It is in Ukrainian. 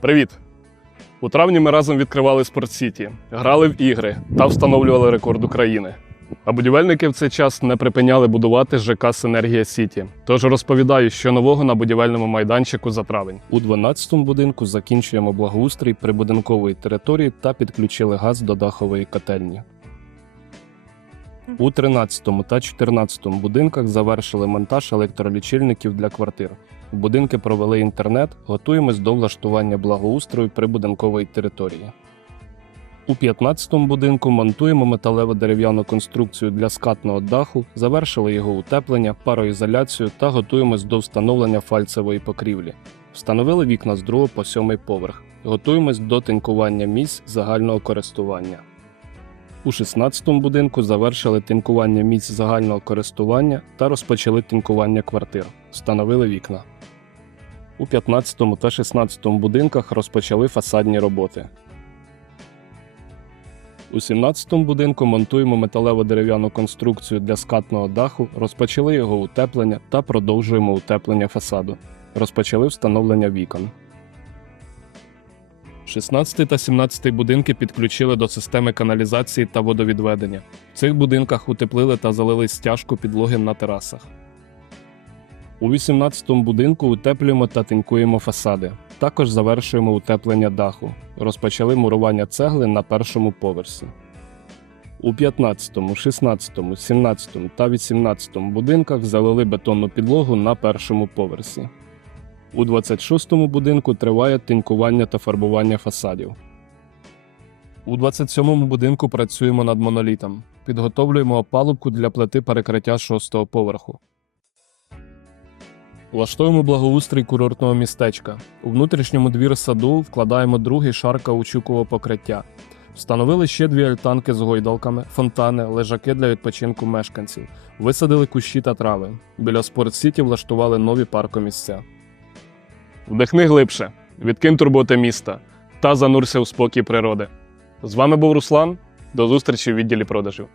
Привіт! У травні ми разом відкривали Спортсіті, грали в ігри та встановлювали рекорд України. А будівельники в цей час не припиняли будувати ЖК Синергія Сіті. Тож розповідаю, що нового на будівельному майданчику за травень. У 12-му будинку закінчуємо благоустрій прибудинкової території та підключили газ до дахової котельні. У 13 та 14 будинках завершили монтаж електролічильників для квартир. Будинки провели інтернет, готуємось до влаштування благоустрою прибудинкової території. У 15-му будинку монтуємо металево-дерев'яну конструкцію для скатного даху, завершили його утеплення, пароізоляцію та готуємось до встановлення фальцевої покрівлі. Встановили вікна з 2 по 7 поверх. Готуємось до тинкування місць загального користування. У 16-му будинку завершили тинкування місць загального користування та розпочали тинкування квартир. Встановили вікна. У 15 та 16 будинках розпочали фасадні роботи. У 17 будинку монтуємо металево-дерев'яну конструкцію для скатного даху, розпочали його утеплення та продовжуємо утеплення фасаду. Розпочали встановлення вікон. 16 та 17 будинки підключили до системи каналізації та водовідведення. В цих будинках утеплили та залили стяжку підлоги на терасах. У 18-му будинку утеплюємо та тинкуємо фасади. Також завершуємо утеплення даху. Розпочали мурування цегли на першому поверсі. У 15, 16, 17 та 18 будинках залили бетонну підлогу на першому поверсі. У 26-му будинку триває тинкування та фарбування фасадів. У 27-му будинку працюємо над монолітом. Підготовлюємо опалубку для плити перекриття 6-го поверху. Влаштуємо благоустрій курортного містечка. У внутрішньому двір саду вкладаємо другий шар каучукового покриття. Встановили ще дві альтанки з гойдалками, фонтани, лежаки для відпочинку мешканців. Висадили кущі та трави. Біля спортсіті влаштували нові паркомісця. Вдихни глибше, відкинь турботи міста та занурся у спокій природи. З вами був Руслан. До зустрічі в відділі продажів.